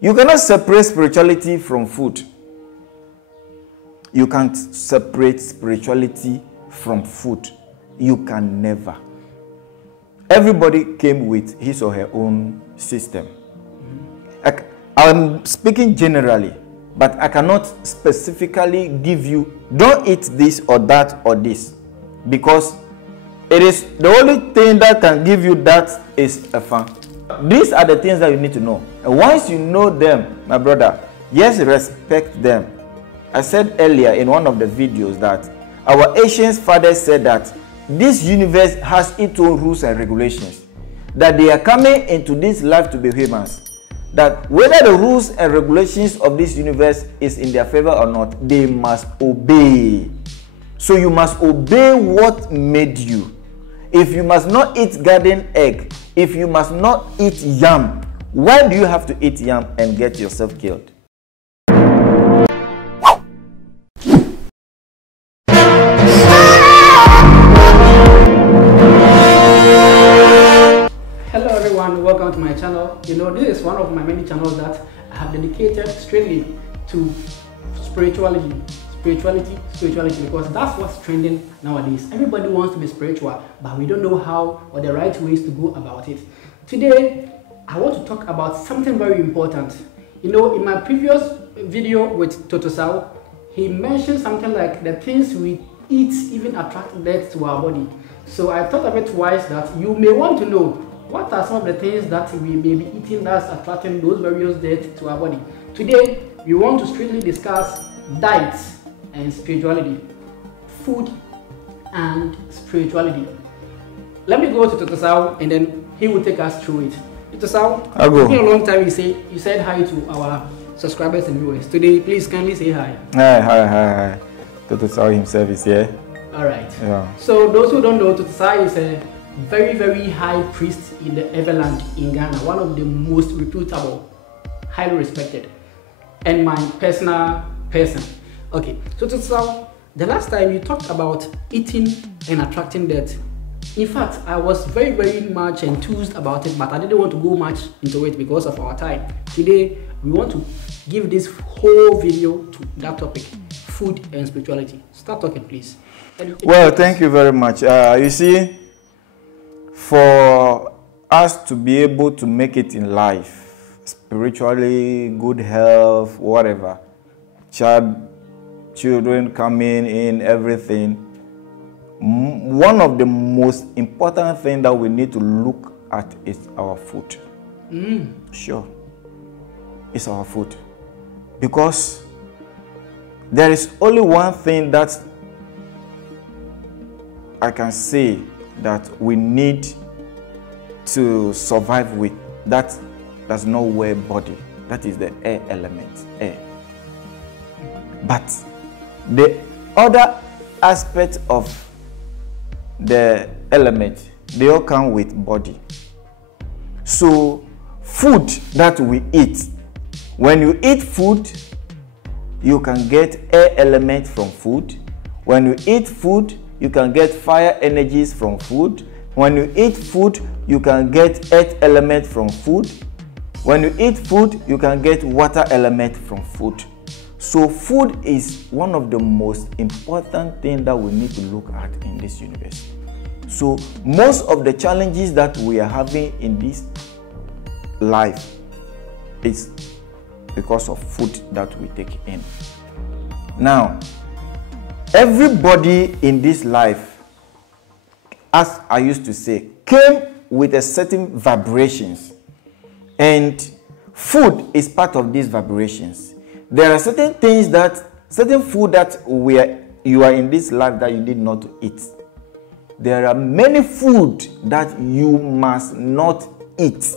You cannot separate spirituality from food. You can't separate spirituality from food. You can never. Everybody came with his or her own system. I'm speaking generally, but I cannot specifically give you, don't eat this or that or this, because it is the only thing that can give you that is a fan. These are the things that you need to know. And once you know them, my brother, yes, respect them. I said earlier in one of the videos that our ancient fathers said that this universe has its own rules and regulations, that they are coming into this life to be humans, that whether the rules and regulations of this universe is in their favor or not, they must obey. So you must obey what made you. If you must not eat garden egg, if you must not eat yam, why do you have to eat yam and get yourself killed? Hello everyone, welcome to my channel. You know, this is one of my many channels that I have dedicated strictly to spirituality, because that's what's trending nowadays. Everybody wants to be spiritual, but we don't know how or the right ways to go about it. Today, I want to talk about something very important. You know, in my previous video with Totosao, he mentioned something like the things we eat even attract death to our body. So I thought of it twice that you may want to know what are some of the things that we may be eating that's attracting those various death to our body. Today, we want to strictly discuss diets and spirituality, food and spirituality. Let me go to Totosao and then he will take us through it. Totosao, I'll go. It's been a long time. You said hi to our subscribers and viewers. Today, please kindly say hi. Hi. Totosao himself is here. All right. Yeah. So those who don't know, Totosao is a very, very high priest in the Everland in Ghana, one of the most reputable, highly respected, and my personal person. Okay, so Totosao, the last time you talked about eating and attracting death. In fact, I was very, very much enthused about it, but I didn't want to go much into it because of our time. Today, we want to give this whole video to that topic, food and spirituality. Start talking, please. Well, thank you very much. You see, for us to be able to make it in life, spiritually, good health, whatever, children coming in, everything, one of the most important things that we need to look at is our food. Sure, it's our food. Because there is only one thing that I can say that we need to survive with, that does not wear body. That is the air element, air. But the other aspect of the element, they all come with body. So food that we eat, when you eat food, you can get air element from food. When you eat food, you can get fire energies from food. When you eat food, you can get earth element from food. When you eat food, you can get water element from food. So food is one of the most important things that we need to look at in this universe. So most of the challenges that we are having in this life is because of food that we take in. Now, everybody in this life, as I used to say, came with a certain vibrations, and food is part of these vibrations. There are certain things that, certain food that you are in this life that you need not to eat. There are many food that you must not eat.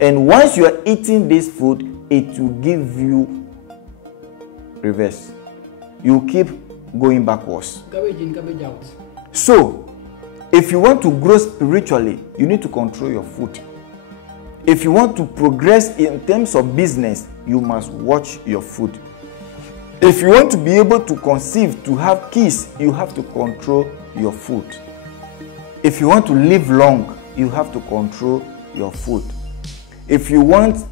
And once you are eating this food, it will give you reverse. You keep going backwards. Garbage in, garbage out. So, if you want to grow spiritually, you need to control your food. If you want to progress in terms of business, you must watch your food. If you want to be able to conceive, to have kids, you have to control your food. If you want to live long, you have to control your food. If you want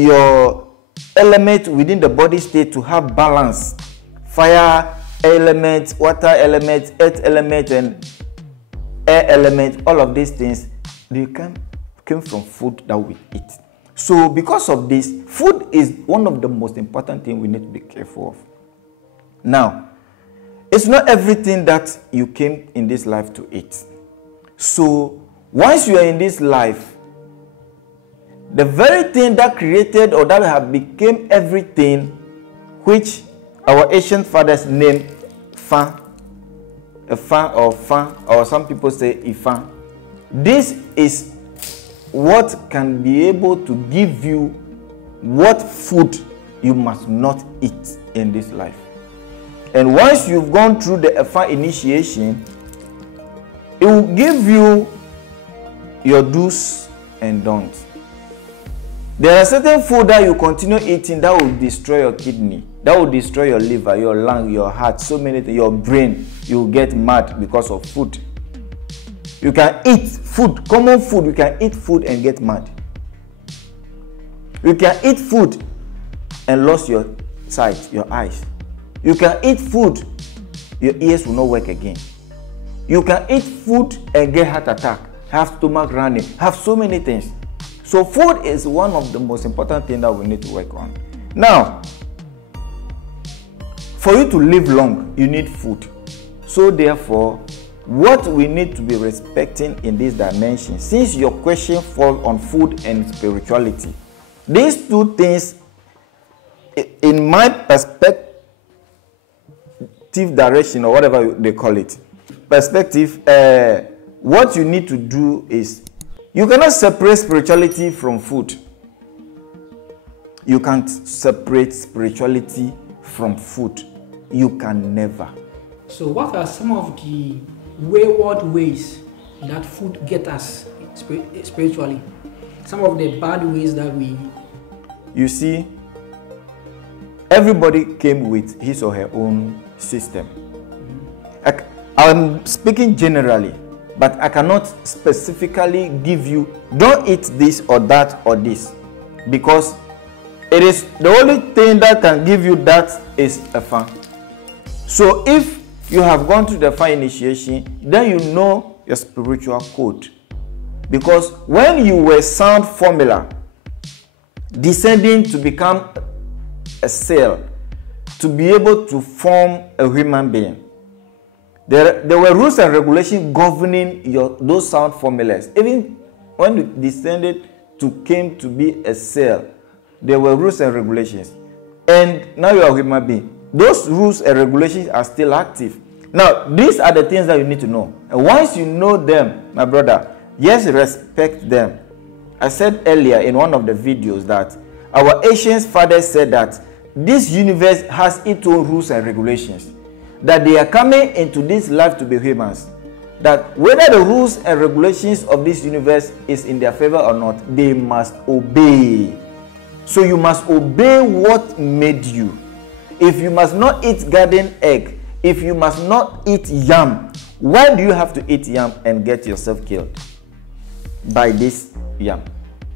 your element within the body state to have balance. Fire element, water element, earth element, and air element, all of these things, they came from food that we eat. So because of this, food is one of the most important things we need to be careful of. Now, it's not everything that you came in this life to eat. So once you are in this life, the very thing that created or that have became everything, which our ancient fathers named Fa, or some people say Ifa. This is what can be able to give you what food you must not eat in this life. And once you've gone through the Ifa initiation, it will give you your do's and don'ts. There are certain food that you continue eating that will destroy your kidney, that will destroy your liver, your lung, your heart, so many things, your brain. You will get mad because of food. You can eat food, common food, you can eat food and get mad. You can eat food and lose your sight, your eyes. You can eat food, your ears will not work again. You can eat food and get heart attack, have stomach running, have so many things. So food is one of the most important things that we need to work on. Now, for you to live long, you need food. So therefore, what we need to be respecting in this dimension, since your question falls on food and spirituality, these two things, in my perspective direction, or whatever they call it, perspective, what you need to do is, you cannot separate spirituality from food. You can't separate spirituality from food. You can never. So what are some of the wayward ways that food gets us spiritually? Some of the bad ways that we... You see, everybody came with his or her own system. I'm speaking generally, but I cannot specifically give you, don't eat this or that or this, because it is the only thing that can give you that is a fan. So if you have gone through the fire initiation, then you know your spiritual code. Because when you were sound formula, descending to become a cell, to be able to form a human being, there were rules and regulations governing those sound formulas. Even when you descended to came to be a cell, there were rules and regulations. And now you are a human being. Those rules and regulations are still active. Now, these are the things that you need to know. And once you know them, my brother, yes, respect them. I said earlier in one of the videos that our ancient fathers said that this universe has its own rules and regulations. That they are coming into this life to be humans. That whether the rules and regulations of this universe is in their favor or not, they must obey. So you must obey what made you. If you must not eat garden egg, if you must not eat yam, why do you have to eat yam and get yourself killed by this yam?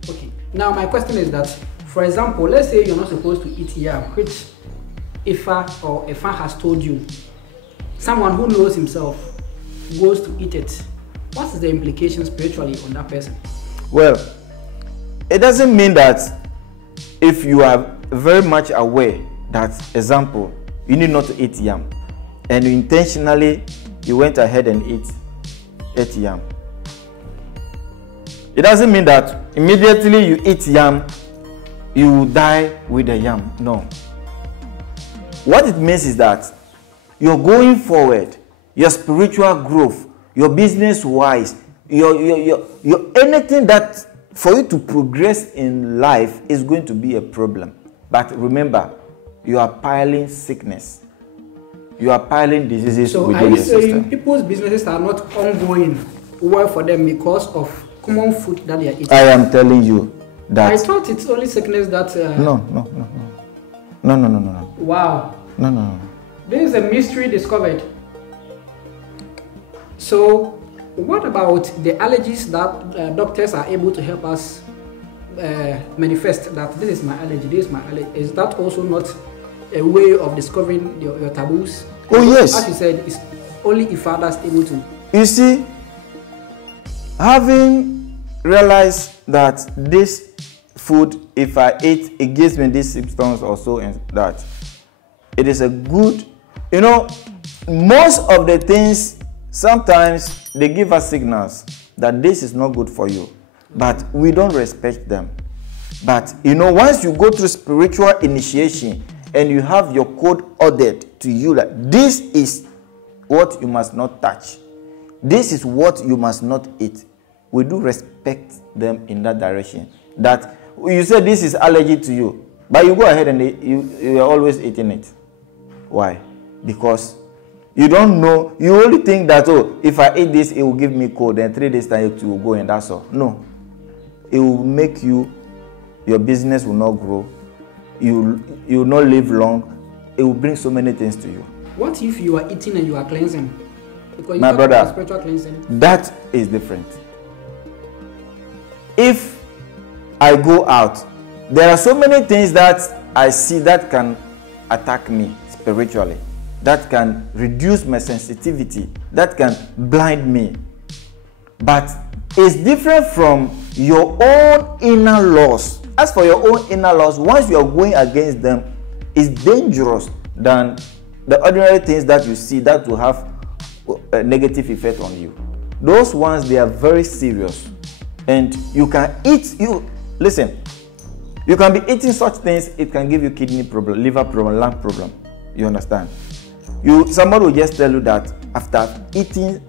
Okay. Now my question is that, for example, let's say you're not supposed to eat yam, which Ifa or Ifa has told you. Someone who knows himself goes to eat it. What is the implication spiritually on that person? Well, it doesn't mean that if you are very much aware that, example, you need not to eat yam, and you intentionally you went ahead and ate yam. It doesn't mean that immediately you eat yam, you will die with the yam. No. What it means is that you're going forward, your spiritual growth, your business wise, your anything that for you to progress in life is going to be a problem. But remember, you are piling sickness. You are piling diseases within your system. So are you saying people's businesses are not ongoing well for them because of common food that they are eating? I am telling you that. I thought it's only sickness that... No. Wow. No. This is a mystery discovered. So, what about the allergies that doctors are able to help us manifest that this is my allergy, this is my allergy, is that also not a way of discovering your taboos? Oh, yes. As you said, it's only if father's able to. You see, having realized that this food, if I eat, it gives me these symptoms or so, and that it is a good, you know, most of the things, sometimes they give us signals that this is not good for you, but we don't respect them. But you know, once you go through spiritual initiation and you have your code ordered to you that this is what you must not touch, this is what you must not eat, we do respect them in that direction. That you say this is allergy to you, but you go ahead and you are always eating it. Why? Because you don't know, you only think that, oh, if I eat this, it will give me cold, and 3 days time it will go, and that's all. No. It will make you, your business will not grow, you will not live long, it will bring so many things to you. What if you are eating and you are cleansing? Because you my brother, spiritual cleansing. That is different. If I go out, there are so many things that I see that can attack me spiritually, that can reduce my sensitivity, that can blind me. But it's different from your own inner laws. As for your own inner laws, once you are going against them, it's dangerous than the ordinary things that you see that will have a negative effect on you. Those ones, they are very serious. And you can eat, listen, you can be eating such things, it can give you kidney problem, liver problem, lung problem. You understand? Somebody will just tell you that after eating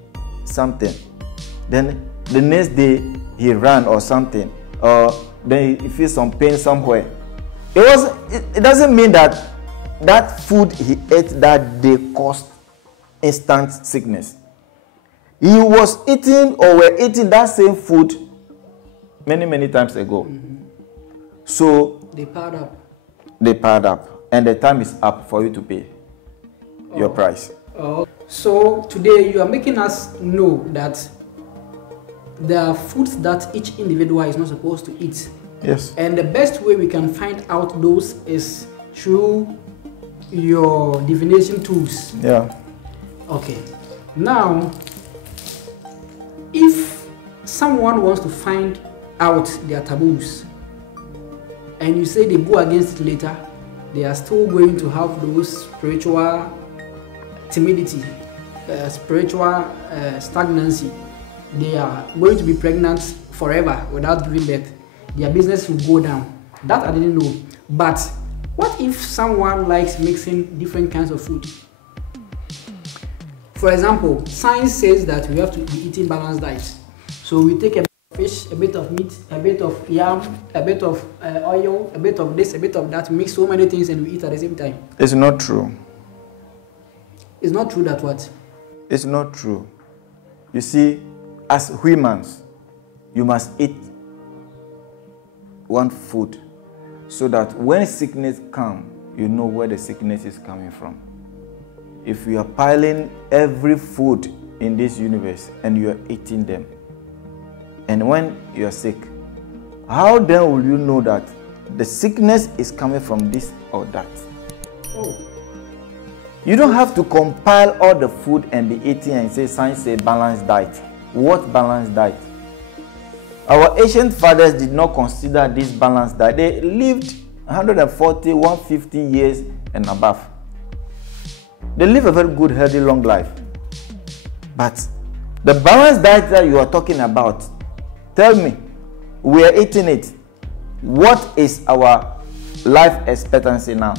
something, then the next day he ran or something, or then he feels some pain somewhere. It doesn't mean that that food he ate that day caused instant sickness. He was eating or were eating that same food many times ago. So they piled up. They piled up, and the time is up for you to pay your price. So today you are making us know that there are foods that each individual is not supposed to eat. Yes. And the best way we can find out those is through your divination tools. Yeah. Okay. Now, if someone wants to find out their taboos, and you say they go against it later, they are still going to have those spiritual timidity, spiritual stagnancy. They are going to be pregnant forever without giving birth. Their business will go down. That I didn't know. But what if someone likes mixing different kinds of food? For example, science says that we have to be eating balanced diet. So we take a bit of fish, a bit of meat, a bit of yam, a bit of oil, a bit of this, a bit of that. We mix so many things and we eat at the same time. It's not true. It's not true that what? It's not true. You see, as humans, you must eat one food so that when sickness comes, you know where the sickness is coming from. If you are piling every food in this universe and you are eating them, and when you are sick, how then will you know that the sickness is coming from this or that? Oh. You don't have to compile all the food and be eating and say science say balanced diet. What balanced diet? Our ancient fathers did not consider this balanced diet. They lived 140, 150 years and above. They live a very good, healthy, long life. But the balanced diet that you are talking about, tell me, we are eating it. What is our life expectancy now?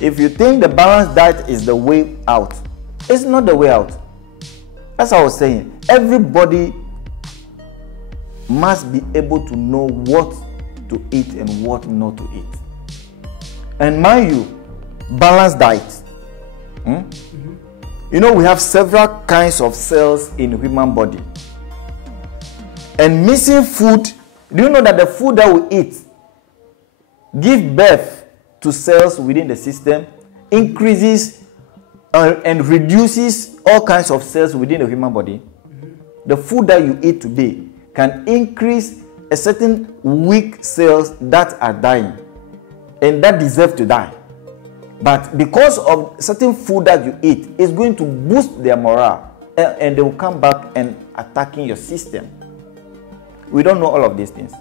If you think the balanced diet is the way out, it's not the way out. That's what I was saying. Everybody must be able to know what to eat and what not to eat. And mind you, balanced diet. You know, we have several kinds of cells in the human body. And missing food, do you know that the food that we eat give birth to cells within the system, increases and reduces all kinds of cells within the human body? The food that you eat today can increase a certain weak cells that are dying and that deserve to die. But because of certain food that you eat, it's going to boost their morale and they will come back and attacking your system. We don't know all of these things.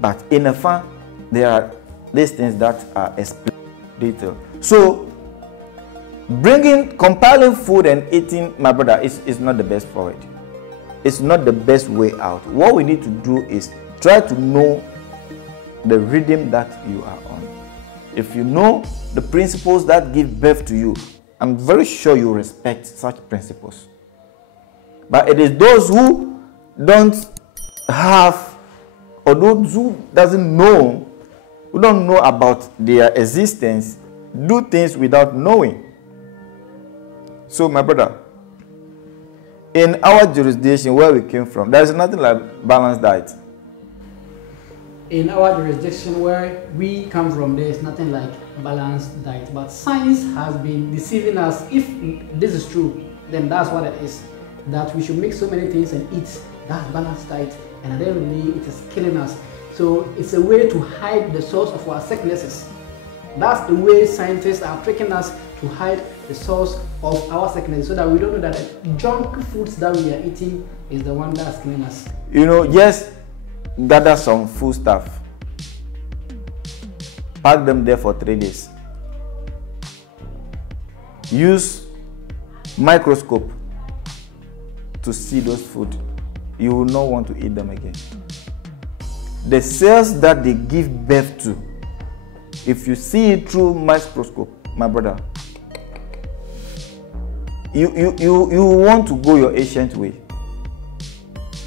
But in a farm, there are these things that are explained in detail. So, compiling food and eating, my brother, is not the best for it. It's not the best way out. What we need to do is try to know the rhythm that you are on. If you know the principles that give birth to you, I'm very sure you respect such principles. But it is those who don't have, or those who don't know about their existence, do things without knowing. So, my brother, in our jurisdiction where we came from, there is nothing like balanced diet. In our jurisdiction where we come from, there is nothing like balanced diet. But science has been deceiving us. If this is true, then that's what it is. That we should make so many things and eat that balanced diet, and at the end of the day, it is killing us. So it's a way to hide the source of our sicknesses. That's the way scientists are tricking us, to hide the source of our sickness, so that we don't know that the junk foods that we are eating is the one that's killing us. Just gather some food stuff, pack them there for 3 days, use microscope to see those food. You will not want to eat them again. The cells that they give birth to, if you see it through microscope, my brother, you want to go your ancient way.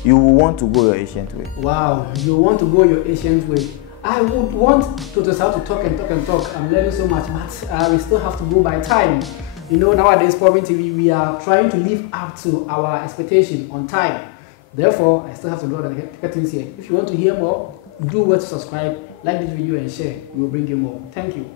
You want to go your ancient way. Wow, you want to go your ancient way. I would want to start to talk and talk and talk. I'm learning so much, but we still have to go by time. Nowadays, Paulvin TV, we are trying to live up to our expectation on time. Therefore, I still have to go and get things here. If you want to hear more, do what to subscribe, like this video and share. We will bring you more. Thank you.